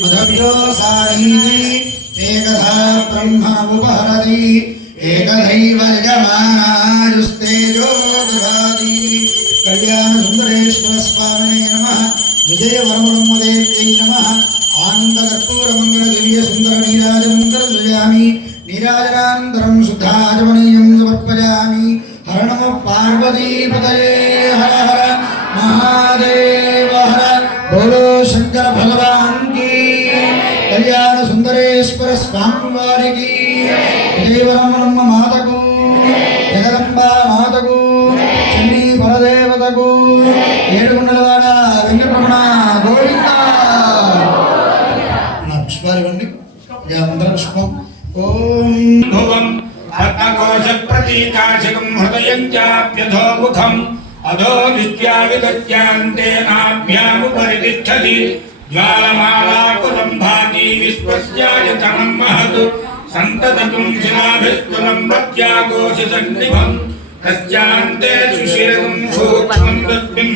అధభ్యో సారంగి ఏకధా బ్రహ్మముపహరతి ఏకధైవ యజమానాయుస్తేజో దదాతి కళ్యాణ సుందరేశ్వర స్వామినే నమ విజయ వరబ్రహ్మదేవ్యై నమ ఆనంద కర్పూర మంగళ దివ్య సుందర నీరాజమంతర సృజామి నీరాజనానంతరం శుద్ధాజమనీయం సమర్పయామి ఫలం కళ్యాణ సుందరేశ్వర స్వామి వారికి విజయవరమ్మ మాతకు జగదంబ మాతకు చండీ పరదేవతకు ఏడుగుండలవాడ వెంకటరమణ గోవింద. పుష్పాలు అందరం ఓం ధ్రువం రత్నకోశ ప్రతీకాశకం హృదయం చాప్యధో ముఖం అధో నిత్యా విగత్యాంతే నాభ్యాముపరితిష్టతి భాతి విశ్వస్యాయతనం మహత్ సంతతం శిలాభిస్తులం ప్రత్యాకోశ సన్నిభం తస్యాంతే సుశిరకం సూక్ష్మం తస్మిన్